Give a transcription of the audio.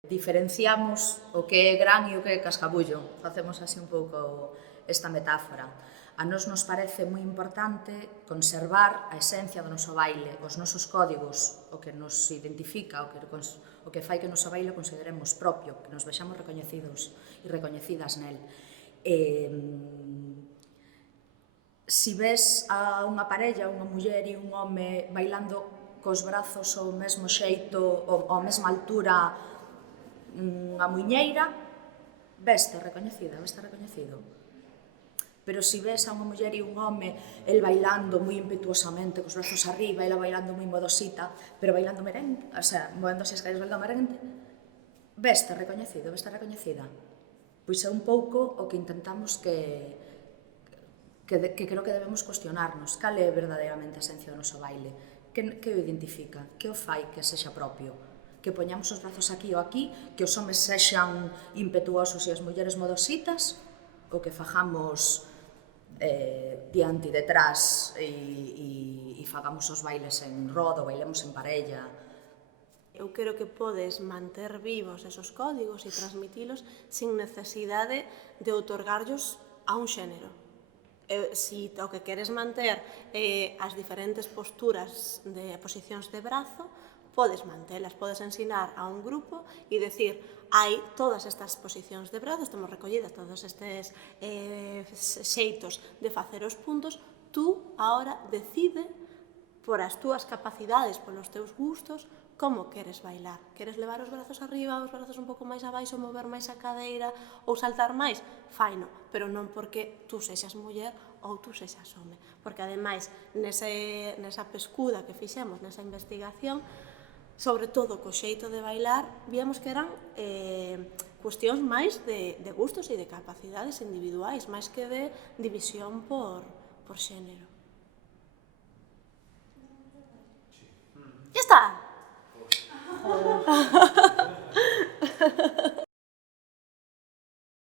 Diferenciamos o que é gran e o que é cascabullo. Facemos así un pouco esta metáfora. A nós nos parece moi importante conservar a esencia do noso baile, os nosos códigos, o que nos identifica, o que fai que o noso baile consideremos propio, que nos vexamos recoñecidos e recoñecidas nel. Si ves a unha parella, unha muller e un home bailando cos brazos ao mesmo xeito, ao mesma altura, a muiñeira, veste recoñecida, veste recoñecido. Pero se ves a unha muller e un home, el bailando moi impetuosamente, cos brazos arriba, ela bailando moi modosita, pero bailando merengue, o sea, movéndose as calles bailando merengue, veste recoñecido, veste recoñecida. Pois é un pouco o que intentamos que creo que debemos cuestionarnos. Cal é verdadeiramente a esencia do noso baile? Que o identifica? Que o fai que sexa propio? Que poñamos os brazos aquí ou aquí, que os homes sexan impetuosos e as mulleres modositas, ou que fajamos diante e detrás e fagamos os bailes en rodo, bailemos en parella. Eu creo que podes manter vivos esos códigos e transmitilos sin necesidade de outorgarllos a un xénero. Si o que queres manter as diferentes posturas de posicións de brazo, podes mantelas, podes ensinar a un grupo e decir, hai todas estas posicións de brazos, temos recollidas todos estes xeitos de facer os puntos, tú agora decide por as túas capacidades, polos teus gustos, como queres bailar. Queres levar os brazos arriba, os brazos un pouco máis abaixo, mover máis a cadeira ou saltar máis? Faino, pero non porque tú sexas muller ou tú sexas home. Porque, ademais, nesa pescuda que fixemos, nesa investigación, sobre todo co xeito de bailar, víamos que eran cuestións máis de gustos e de capacidades individuais, máis que de división por xénero. Ya está!